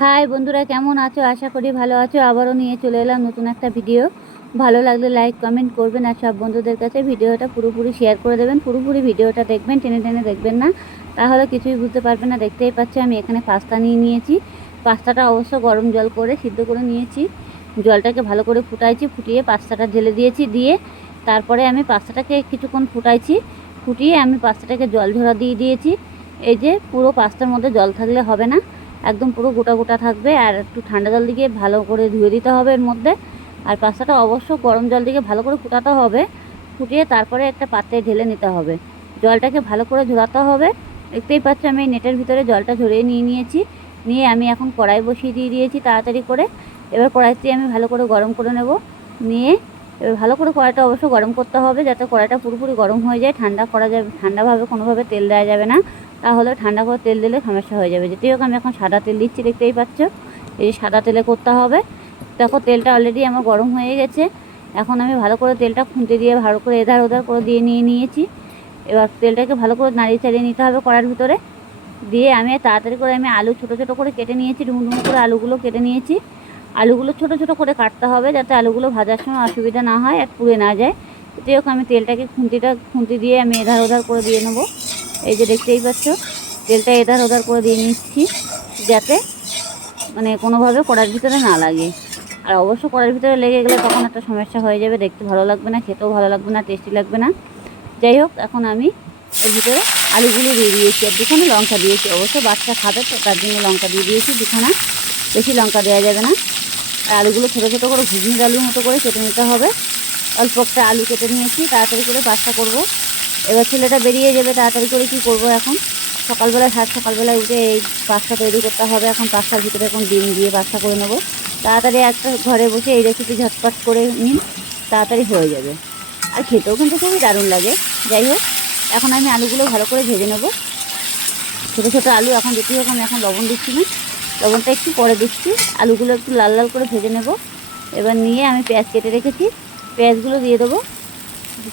High বন্ধুরা, কেমন আছো? আশা করি ভালো আছো। আবারও নিয়ে চলে এলাম নতুন একটা ভিডিও ভালো লাগলে লাইক কমেন্ট করবেন আর সব বন্ধুদের কাছে ভিডিওটা পুরোপুরি শেয়ার করে দেবেন। পুরোপুরি ভিডিওটা দেখবেন, টেনে টেনে দেখবেন না। তাহলে কিছুই বুঝতে পারবেন না। দেখতেই পাচ্ছি আমি এখানে পাস্তা নিয়ে নিয়েছি। পাস্তাটা অবশ্য গরম জল করে সিদ্ধ করে নিয়েছি। জলটাকে ভালো করে ফুটাইছি, ফুটিয়ে পাস্তাটা ঢেলে দিয়েছি দিয়ে তারপরে আমি পাস্তাটাকে কিছুক্ষণ ফুটাইছি। ফুটিয়ে আমি পাস্তাটাকে জল ঝরা দিয়ে দিয়েছি। এই যে পুরো পাস্তার মধ্যে জল থাকলে হবে না। একদম পুরো গোটা গোটা থাকবে আর একটু ঠান্ডা জল দিয়ে ভালো করে ধুয়ে দিতে হবে এর মধ্যে। আর পাস্তাটা অবশ্য গরম জল দিয়ে ভালো করে ফুটাতে হবে। ফুটিয়ে তারপরে একটা পাত্রে ঢেলে নিতে হবে। জলটাকে ভালো করে ঝরাতে হবে। দেখতেই পাচ্ছ আমি নেটের ভিতরে জলটা ঝরিয়ে নিয়ে নিয়েছি। নিয়ে আমি এখন কড়াই বসিয়ে দিয়ে দিয়েছি তাড়াতাড়ি করে। এবার কড়াইতে আমি ভালো করে গরম করে নেব। নিয়ে এবার ভালো করে কড়াইটা অবশ্য গরম করতে হবে যাতে কড়াইটা পুরোপুরি গরম হয়ে যায়। ঠান্ডা করা যাবে, ঠান্ডাভাবে কোনোভাবে তেল দেওয়া যাবে না। তাহলে ঠান্ডা করে তেল দিলে সমস্যা হয়ে যাবে। যেতেই হোক আমি এখন সাদা তেল দিচ্ছি, দেখতেই পাচ্ছ। এই সাদা তেলে করতে হবে। দেখো, তেলটা অলরেডি আমার গরম হয়ে গেছে। এখন আমি ভালো করে তেলটা খুঁটে দিয়ে ভালো করে এধার ওধার করে দিয়ে নিয়ে নিয়েছি। এবার তেলটাকে ভালো করে নাড়িয়ে চালিয়ে নিতে হবে কড়ার ভিতরে। দিয়ে আমি তাড়াতাড়ি করে আমি আলু ছোটো ছোটো করে কেটে নিয়েছি, ডুমো ডুমো করে আলুগুলো কেটে নিয়েছি। আলুগুলো ছোটো ছোটো করে কাটতে হবে যাতে আলুগুলো ভাজার সময় অসুবিধা না হয় আর পুড়ে না যায়। যাই হোক আমি তেলটাকে খুন্তিটা খুন্তি দিয়ে আমি এধার ওধার করে দিয়ে নেব। এই যে দেখতেই পাচ্ছ, তেলটা এধার ওধার করে দিয়ে নিচ্ছি, যাতে মানে কোনোভাবে কড়ার ভিতরে না লাগে। আর অবশ্য কড়ার ভিতরে লেগে গেলে তখন একটা সমস্যা হয়ে যাবে, দেখতে ভালো লাগবে না, খেতেও ভালো লাগবে না টেস্টি লাগবে না। যাই হোক, এখন আমি এর ভিতরে আলুগুলো দিয়ে দিয়েছি, আর দুখানে লঙ্কা দিয়েছি। অবশ্য বাচ্চা খাবে তো, তার জন্য লঙ্কা দিয়ে দিয়েছি দুখানা। বেশি লঙ্কা দেওয়া যাবে না। আর আলুগুলো ছোটো ছোটো করে ঘুগনির আলুর মতো করে কেটে নিতে হবে। অল্প একটা আলু কেটে নিয়েছি, তাড়াতাড়ি করে পাস্তা করব। এবার ছেলেটা বেরিয়ে যাবে তাড়াতাড়ি করে কি করব এখন? সকালবেলা সাত, সকালবেলায় উঠে এই পাস্তা তৈরি করতে হবে। এখন পাস্তার ভিতরে এখন ডিম দিয়ে পাস্তা করে নেব। তাড়াতাড়ি একটা ঘরে বসে এই রেসিপি ঝটপট করে নিন, তাড়াতাড়ি হয়ে যাবে। আর খেতেও কিন্তু খুবই দারুণ লাগে। যাই হোক, এখন আমি আলুগুলো ভালো করে ভেজে নেব। ছোটো ছোটো আলু এখন যেতে হোক, আমি এখন লবণ দিচ্ছি না। লবণটা একটু পরে দিচ্ছি। আলুগুলো একটু লাল লাল করে ভেজে নেব। এবার নিয়ে আমি পেঁয়াজ কেটে রেখেছি। পেঁয়াজগুলো দিয়ে দেবো।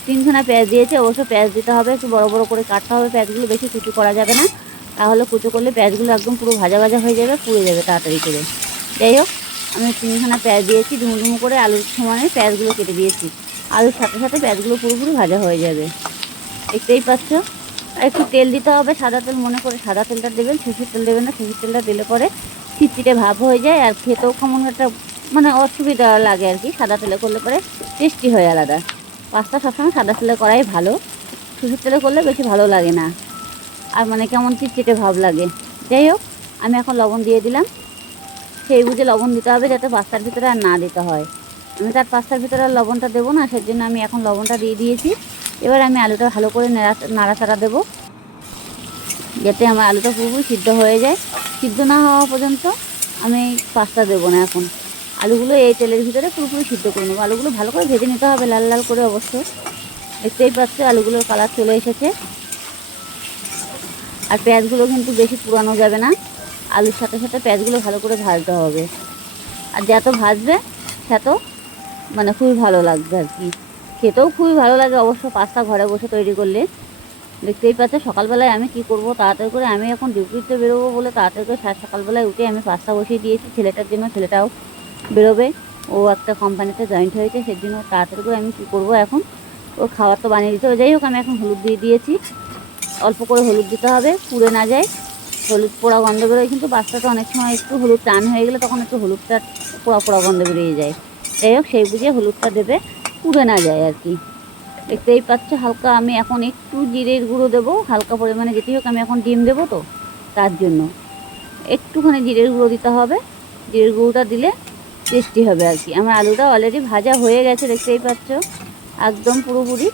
তিনখানা পেঁয়াজ দিয়েছি, অবশ্য পেঁয়াজ দিতে হবে, একটু বড় বড় করে কাটতে হবে, পেঁয়াজগুলো বেশি কুচু করা যাবে না। তাহলে কুচু করলে পেঁয়াজগুলো একদম পুরো ভাজা ভাজা হয়ে যাবে, পুড়ে যাবে তাড়াতাড়ি করে। যাই হোক, আমি তিনখানা পেঁয়াজ দিয়েছি ডুমো ডুমো করে আলুর সমানে পেঁয়াজগুলো কেটে দিয়েছি। আলুর সাথে সাথে পেঁয়াজগুলো পুরোপুরি ভাজা হয়ে যাবে। দেখতেই পাচ্ছ? একটু তেল দিতে হবে, সাদা তেল মনে করে সাদা তেলটা দেবেন সরষের তেল দেবেন না সরষের তেলটা দিলে পরে চিটচিটে ভাব হয়ে যায়, আর খেতেও কেমন একটা মানে অসুবিধা লাগে আর কি, সাদা তেলে করলে পরে টেস্টি হয় আলাদা। পাস্তা সবসময় সাদা তেলে করাই ভালো। সরষের তেলে করলে বেশি ভালো লাগে না। আর মানে কেমন চিটচিটে ভাব লাগে। যাই হোক, আমি এখন লবণ দিয়ে দিলাম। সেই বুঝে লবণ দিতে হবে যাতে পাস্তার ভিতরে আর না দিতে হয়। আমি তার পাস্তার ভিতরে আর লবণটা দেবো না সেই জন্য আমি এখন লবণটা দিয়ে দিয়েছি। এবার আমি আলুটা ভালো করে নাড়া, নাড়াচাড়া দেবো। যাতে আমার আলুটা পুরোপুরি সিদ্ধ হয়ে যায়। সিদ্ধ না হওয়া পর্যন্ত আমি পাস্তা দেবো না এখন। আলুগুলো এই তেলের ভিতরে পুরোপুরি সিদ্ধ করে নেব। আলুগুলো ভালো করে ভেজে নিতে হবে লাল লাল করে অবশ্য দেখতেই পাচ্ছ আলুগুলোর কালার চলে এসেছে। আর পেঁয়াজগুলো কিন্তু বেশি পুরানো যাবে না। আলুর সাথে সাথে পেঁয়াজগুলো ভালো করে ভাজতে হবে। আর যত ভাজবে, তত মানে খুবই ভালো লাগবে আর কি। খেতেও খুবই ভালো লাগে অবশ্য পাস্তা ঘরে বসে তৈরি করলে। দেখতেই পাচ্ছ সকালবেলায় আমি কি করব তাড়াতাড়ি করে, আমি এখন ডিউটিতে বেরোবো বলে তাড়াতাড়ি করে সাত সকালবেলায় উঠে আমি পাস্তা বসিয়ে দিয়েছি। ছেলেটার জন্য ছেলেটাও বেরোবে। ও একটা কোম্পানিতে জয়েন্ট হয়েছে সেই জন্য তাড়াতাড়ি করে আমি কী করব এখন? ওর খাবার তো বানিয়ে দিতে হবে। যাই হোক, আমি এখন হলুদ দিয়ে দিয়েছি। অল্প করে হলুদ দিতে হবে, পুড়ে না যায়। হলুদ পোড়া গন্ধ বেরোয়, কিন্তু বাচ্চাটা অনেক সময় একটু হলুদ টান হয়ে গেলে তখন একটু হলুদটা পোড়া পোড়া গন্ধ বেরিয়ে যায়। যাই হোক, সেই বুঝে হলুদটা দেবে, পুড়ে না যায় আর কি। দেখতেই পাচ্ছ, হালকা আমি এখন একটু জিরের গুঁড়ো দেবো, হালকা পরিমাণে যেতেই হোক, আমি এখন ডিম দেবো তো, তার জন্য। একটুখানি জিরের গুঁড়ো দিতে হবে। জিরের গুঁড়োটা দিলে টেস্টি হবে আর কি। আমার আলুটা অলরেডি ভাজা হয়ে গেছে, দেখতেই পাচ্ছ। একদম পুরোপুরি।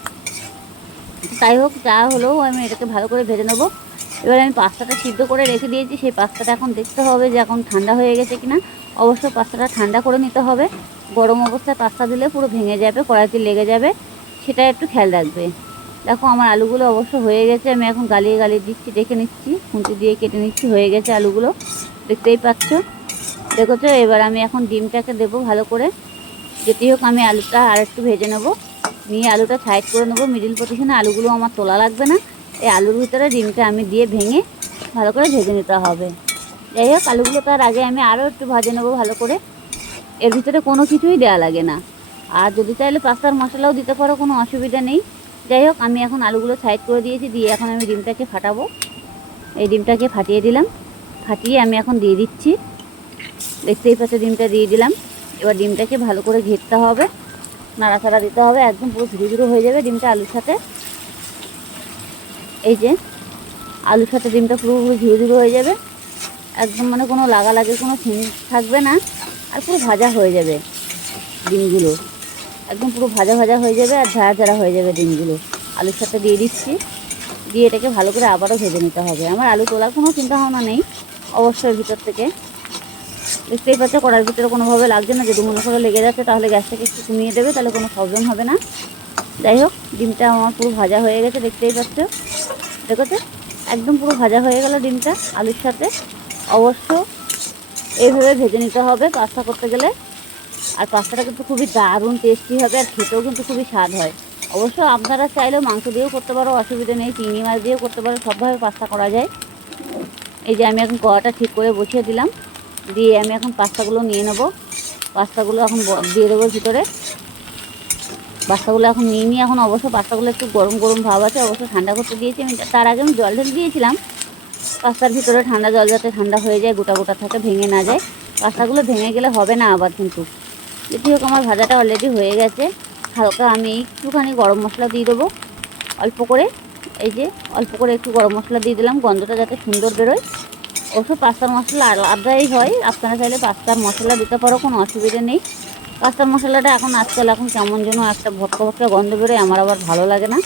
তাই হোক, যা হলেও আমি এটাকে ভালো করে ভেজে নেব। এবার আমি পাস্তাটা সিদ্ধ করে রেখে দিয়েছি। সেই পাস্তাটা এখন দেখতে হবে যে এখন ঠান্ডা হয়ে গেছে কিনা। অবশ্য পাস্তাটা ঠান্ডা করে নিতে হবে। গরম অবস্থায় পাস্তা দিলে পুরো ভেঙে যাবে, কড়াইতে লেগে যাবে। সেটা একটু খেয়াল রাখবে। দেখো, আমার আলুগুলো অবশ্য হয়ে গেছে। আমি এখন গালিয়ে গালিয়ে দিচ্ছি, দেখে নিচ্ছি। খুঁটি দিয়ে কেটে নিচ্ছি, হয়ে গেছে আলুগুলো। দেখতেই পাচ্ছ। দেখেছ এবার আমি এখন ডিমটাকে দেবো ভালো করে। যেটি হোক, আমি আলুটা আর একটু ভেজে নেব। নিয়ে আলুটা সাইড করে নেব। মিডিল পজিশনে আলুগুলো আমার তোলা লাগবে না। এই আলুর ভিতরে ডিমটা আমি দিয়ে ভেঙে ভালো করে ভেজে নিতে হবে। যাই হোক, আলুগুলো তার আগে আমি আরও একটু ভাজে নেব ভালো করে। এর ভিতরে কোনো কিছুই দেওয়া লাগে না। আর যদি চাইলে পাস্তার মশলাও দিতে পারো, কোনো অসুবিধা নেই। যাই হোক, আমি এখন আলুগুলো সাইড করে দিয়েছি, দিয়ে এখন আমি ডিমটাকে ফাটাবো। এই ডিমটাকে ফাটিয়ে দিলাম। ফাটিয়ে আমি এখন দিয়ে দিচ্ছি। দেখতেই পাচ্ছে, ডিমটা দিয়ে দিলাম। এবার ডিমটাকে ভালো করে ঘেরতে হবে। নাড়াচাড়া দিতে হবে, একদম পুরো ধীরে ধীরে হয়ে যাবে ডিমটা আলুর সাথে। এই যে, আলুর সাথে ডিমটা পুরোপুরি ধীরে ধীরে হয়ে যাবে। একদম মানে কোনো লাগালাগির কোনো সিন থাকবে না, আর পুরো ভাজা হয়ে যাবে ডিমগুলো। একদম পুরো ভাজা ভাজা হয়ে যাবে আর ঝাড়া ঝাড়া হয়ে যাবে ডিমগুলো। আলুর সাথে দিয়ে দিচ্ছি। দিয়ে এটাকে ভালো করে আবারও ভেজে নিতে হবে। আমার আলু তোলার কোনো চিন্তা ভাবনা নেই, অবশ্যই ভিতর থেকে। দেখতেই পাচ্ছ কড়ার ভিতরে কোনোভাবে লাগছে না, যদি মনে করে লেগে যাচ্ছে, তাহলে গ্যাসটাকে একটু কমিয়ে দেবে, তাহলে কোনো প্রবলেম হবে না। যাই হোক, ডিমটা আমার পুরো ভাজা হয়ে গেছে, দেখতেই পাচ্ছ। দেখোতে একদম পুরো ভাজা হয়ে গেল ডিমটা, আলুর সাথে। অবশ্য এইভাবে ভেজে নিতে হবে পাস্তা করতে গেলে। আর পাস্তাটা কিন্তু খুবই দারুণ টেস্টি হবে, আর খেতেও কিন্তু খুবই স্বাদ হয়। অবশ্য আপনারা চাইলেও মাংস দিয়েও করতে পারো, অসুবিধা নেই, চিংড়ি মাছ দিয়েও করতে পারো, সবভাবে পাস্তা করা যায়। এই যে আমি এখন কড়াটা ঠিক করে বসিয়ে দিলাম। দিয়ে আমি এখন পাস্তাগুলো নিয়ে নেব। পাস্তাগুলো এখন দিয়ে দেবো ভিতরে। পাস্তাগুলো এখন নিয়ে নিয়ে এখন অবশ্য পাস্তাগুলো একটু গরম গরম ভাব আছে, অবশ্য ঠান্ডা করতে দিয়েছি। আমি তার আগে আমি জল ঢেলে দিয়েছিলাম। পাস্তার ভিতরে ঠান্ডা জল যাতে ঠান্ডা হয়ে যায়, গোটা গোটা থাকে, ভেঙে না যায়। পাস্তাগুলো ভেঙে গেলে হবে না আবার কিন্তু। যেটি হোক আমার ভাজাটা অলরেডি হয়ে গেছে। হালকা আমি একটুখানি গরম মশলা দিয়ে দেবো। অল্প করে, এই যে অল্প করে একটু গরম মশলা দিয়ে দিলাম। গন্ধটা যাতে সুন্দর বেরোয়। অবশ্য পাস্তার মশলা আলাদাই হয়। আপনারা চাইলে পাস্তার মশলা দিতে পারো, কোনো অসুবিধা নেই। পাস্তার মশলাটা এখন আজকাল এখন কেমন যেন একটা ভক্কা ভক্কা গন্ধ বেরোয়, আমার আবার ভালো লাগে না।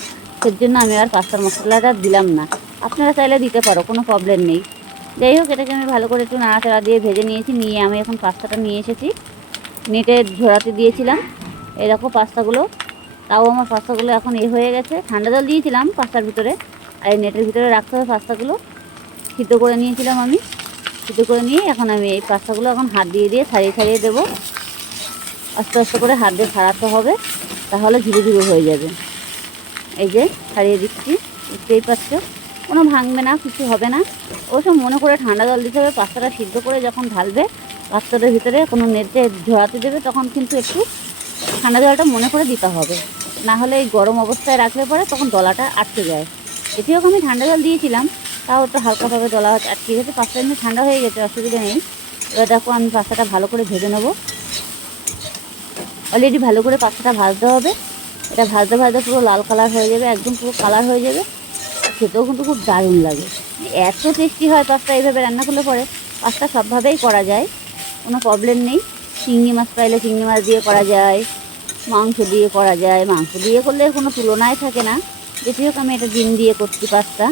সের জন্য আমি আর পাস্তার মশলাটা দিলাম না। আপনারা চাইলে দিতে পারো, কোনো প্রবলেম নেই। যাই হোক, এটাকে আমি ভালো করে একটু নাড়াচাড়া দিয়ে ভেজে নিয়েছি, নিয়ে আমি এখন পাস্তাটা নিয়ে এসেছি। নেটে ঝোড়াতে দিয়েছিলাম। দেখো পাস্তাগুলো। তাও আমার পাস্তাগুলো এখন এ হয়ে গেছে। ঠান্ডা জল দিয়েছিলাম পাস্তার ভিতরে। আর এই নেটের ভিতরে রাখতে হবে পাস্তাগুলো। সিদ্ধ করে নিয়েছিলাম আমি। সিদ্ধ করে নিয়ে এখন আমি এই পাস্তাগুলো এখন হাত দিয়ে দিয়ে ছাড়িয়ে ছাড়িয়ে দেবো। আস্তে আস্তে করে হাত দিয়ে ছাড়াতে হবে, তাহলে ধীরে ধীরে হয়ে যাবে। এই যে ছাড়িয়ে দিচ্ছি, দেখতেই পাচ্ছ? কোনো ভাঙবে না, কিছু হবে না। অবশ্য মনে করে ঠান্ডা জল দিতে হবে, পাস্তাটা সিদ্ধ করে যখন ঢালবে, পাস্তাটার ভিতরে কোনো নেটে ঝরাতে দেবে, তখন কিন্তু একটু ঠান্ডা জলটা মনে করে দিতে হবে। না হলে এই গরম অবস্থায় রাখলে পরে তখন দলাটা আটকে যায়। এটিও আমি ঠান্ডা জল দিয়েছিলাম তাও একটু হালকাভাবে দলা আটকে গেছে পাস্তা এমনি ঠান্ডা হয়ে গেছে, অসুবিধা নেই। এবার দেখো আমি পাস্তাটা ভালো করে ভেজে নেব। অলরেডি ভালো করে পাস্তাটা ভাজতে হবে। এটা ভাজতে ভাজতে পুরো লাল কালার হয়ে যাবে, একদম পুরো কালার হয়ে যাবে। খেতেও কিন্তু খুব দারুণ লাগে। এত টেস্টি হয় পাস্তা এইভাবে রান্না করলে পরে। পাস্তা সবভাবেই করা যায়, কোনো প্রবলেম নেই। চিংড়ি মাছ পাইলে চিংড়ি মাছ দিয়ে করা যায়, মাংস দিয়ে করা যায়। মাংস দিয়ে করলে কোনো তুলনায় থাকে না। যেটি হোক, আমি এটা ডিম দিয়ে করছি পাস্তা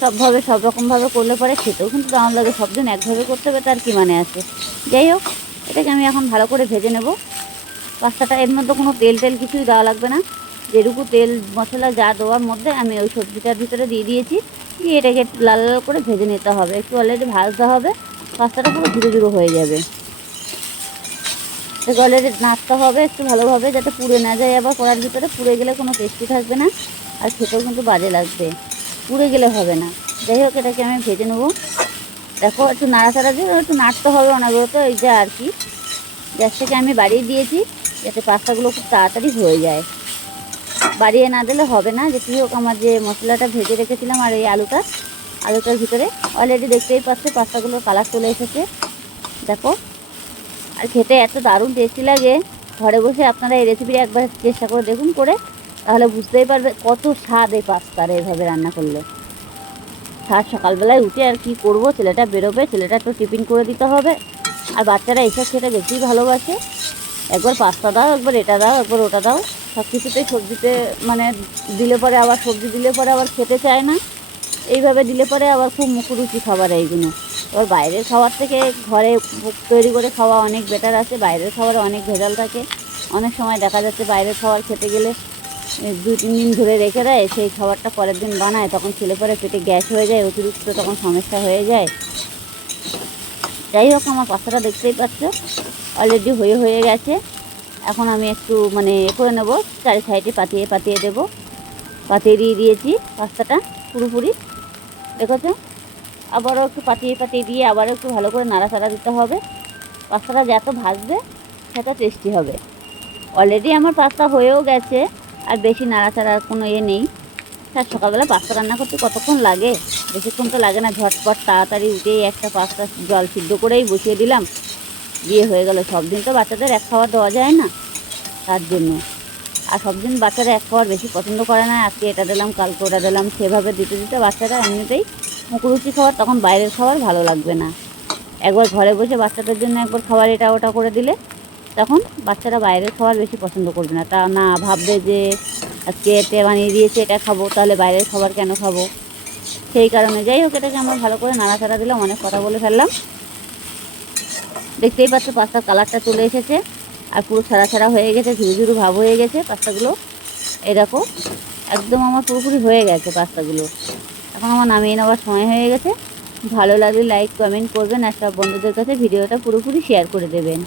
সবভাবে, সব রকমভাবে করলে পরে খেতেও কিন্তু দারুণ লাগে। সব দিন একভাবে করতে হবে, তার কী মানে আছে? যাই হোক, এটাকে আমি এখন ভালো করে ভেজে নেব। পাস্তাটা, এর মধ্যে কোনো তেল টেল কিছুই দেওয়া লাগবে না। যেটুকু তেল, মশলা যা দেওয়ার মধ্যে আমি ওই সবজিটার ভিতরে দিয়ে দিয়েছি। দিয়ে এটাকে লাল লাল করে ভেজে নিতে হবে। একটু অলরেডি ভাজতে হবে, পাস্তাটা পুরো ধীরে ধীরে হয়ে যাবে। এটাকে অলরেডি নাড়তে হবে একটু ভালোভাবে, যাতে পুড়ে না যায়। আবার কড়ার ভিতরে পুড়ে গেলে কোনো টেস্টি থাকবে না। আর খেতেও কিন্তু বাজে লাগবে। পুড়ে গেলে হবে না। যাই হোক, এটাকে আমি ভেজে নেব। দেখো, একটু নাড়াচাড়া দিয়ে একটু নাড়তে হবে অনবরত এই যা আর কি। গ্যাসটাকে আমি বাড়িয়ে দিয়েছি, যাতে পাস্তাগুলো খুব তাড়াতাড়ি হয়ে যায়। বাড়িয়ে না দিলে হবে না। যেটি হোক, আমার যে মশলাটা ভেজে রেখেছিলাম আর এই আলুটা, আলুটার ভিতরে। অলরেডি দেখতেই পাচ্ছে, পাস্তাগুলোর কালার চলে এসেছে। দেখো, আর খেতে এত দারুণ টেস্টি লাগে। ঘরে বসে আপনারা এই রেসিপিটা একবার চেষ্টা করে দেখুন করে। তাহলে বুঝতেই পারবে কত স্বাদ এই পাস্তার এইভাবে রান্না করলে। স্যার সকালবেলায় উঠে আর কি করব, ছেলেটা বেরোবে, ছেলেটা একটু টিফিন করে দিতে হবে। আর বাচ্চারা এইসব খেতে বেশি ভালোবাসে। একবার পাস্তা দাও, একবার এটা দাও, একবার ওটা দাও। সব কিছুতেই সবজিতে মানে দিলে পরে আবার সবজি, দিলে পরে আবার খেতে চায় না। এইভাবে দিলে পরে আবার খুব মুখরুচি খাবার এইগুলো। এবার বাইরের খাবার থেকে ঘরে তৈরি করে খাওয়া অনেক বেটার আছে। বাইরের খাবারে অনেক ভেজাল থাকে। অনেক সময় দেখা যাচ্ছে বাইরের খাবার খেতে গেলে দুই তিন দিন ধরে রেখে দেয়, সেই খাবারটা পরের দিন বানায়। তখন ছেলে পরে পেটে গ্যাস হয়ে যায়, অতিরিক্ত তখন সমস্যা হয়ে যায়। যাই হোক, আমার পাস্তাটা দেখতেই পাচ্ছ। অলরেডি হয়ে হয়ে গেছে। এখন আমি একটু মানে এ করে নেব, চারি সাইডে পাতিয়ে পাতিয়ে দেবো। পাতিয়ে দিয়ে দিয়েছি পাস্তাটা পুরোপুরি। দেখেছ? আবারও একটু পাতিয়ে পাতিয়ে দিয়ে আবারও একটু ভালো করে নাড়াচাড়া দিতে হবে। পাস্তাটা যত ভাজবে, সেটা টেস্টি হবে। অলরেডি আমার পাস্তা হয়েও গেছে। আর বেশি নাড়াচাড়ার কোনো ইয়ে নেই। স্যার, সকালবেলা পাস্তা রান্না করতে কতক্ষণ লাগে? বেশিক্ষণ তো লাগে না, ঝটপট তাড়াতাড়ি উঠেই একটা পাস্তা জল সিদ্ধ করেই বসিয়ে দিলাম। দিয়ে হয়ে গেল সব দিন তো বাচ্চাদের এক খাবার দেওয়া যায় না তার জন্য। আর সব দিন বাচ্চারা এক খাবার বেশি পছন্দ করে না, আজকে এটা দিলাম, কালকে ওটা দিলাম, সেভাবে দিতে দিতে বাচ্চারা এমনিতেই মুখরুচি খাবার তখন বাইরের খাবার ভালো লাগবে না। একবার ঘরে বসে বাচ্চাদের জন্য একবার খাবার এটা ওটা করে দিলে তখন বাচ্চারা বাইরের খাবার বেশি পছন্দ করবে না। তা না ভাববে যে আজকে এটা বানিয়ে দিয়েছে, এটা খাব, তাহলে বাইরের খাবার কেন খাব? সেই কারণে। যাই হোক, এটাকে আমরা ভালো করে নাড়াচাড়া দিলাম, অনেক কথা বলে ফেললাম। দেখতেই পাচ্ছ, পাস্তার কালারটা চলে এসেছে। আর পুরো ছাড়া ছাড়া হয়ে গেছে, ঝুরু ঝুরু ভাব হয়ে গেছে পাস্তাগুলো। এরকম একদম আমার পুরোপুরি হয়ে গেছে পাস্তাগুলো। এখন আমার নামিয়ে নেওয়ার সময় হয়ে গেছে। ভালো লাগলে লাইক কমেন্ট করবেন। আর সব বন্ধুদের কাছে ভিডিওটা পুরোপুরি শেয়ার করে দেবেন।